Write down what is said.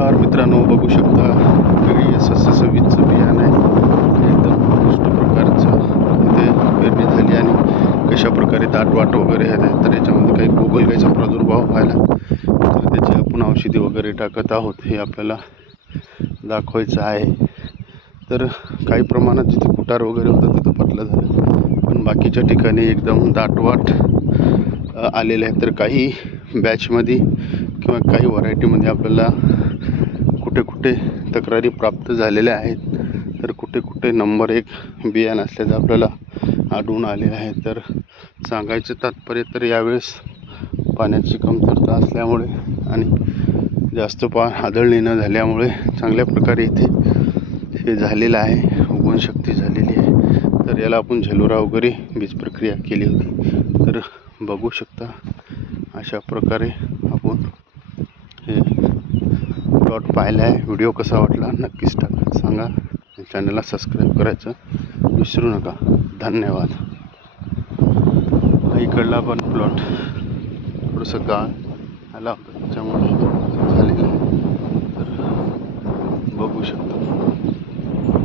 नमस्कार मित्रांनो, बघू शकता केळी SS26चं बियाणं आहे. एकदम उत्कृष्ट प्रकारचं इथे पेरणी झाली आणि कशा प्रकारे दाटवाट वगैरे आहे. तर याच्यामध्ये काही गोगलगाईचा प्रादुर्भाव व्हायला, तर त्याची आपण औषधी वगैरे टाकत आहोत, हे आपल्याला दाखवायचं आहे. तर काही प्रमाणात जिथे कुटार वगैरे होतं तिथं पटलं झालं, पण बाकीच्या ठिकाणी एकदम दाटवाट आलेले आहेत. तर काही बॅचमध्ये किंवा काही व्हरायटीमध्ये आपल्याला कुठे कुठे तक्रारी प्राप्त झालेल्या आहेत, तर कुठे कुठे नंबर 1 बियाणं असल्याचं आपल्याला आढळून आले आहे. तर सांगायचं तात्पर्य, तर यावेळेस पाण्याची कमतरता असल्यामुळे आणि जास्त आढळणी न झाल्यामुळे चांगल्या प्रकारे इथे हे झालेलं आहे, उगवण शक्ती झालेली आहे. तर याला आपण झेलोरा वगैरे बीज प्रक्रिया केली होती. तर बघू शकता अशा प्रकारे आपण हे प्लॉट पाहिला आहे. व्हिडिओ कसा वाटला नक्कीच सांगा. चॅनलला सबस्क्राईब करायचं विसरू नका. धन्यवाद. इकडला पण प्लॉट थोडंसं गाळ आला होता, त्याच्यामुळे झालेलं आहे. तर बघू शकता.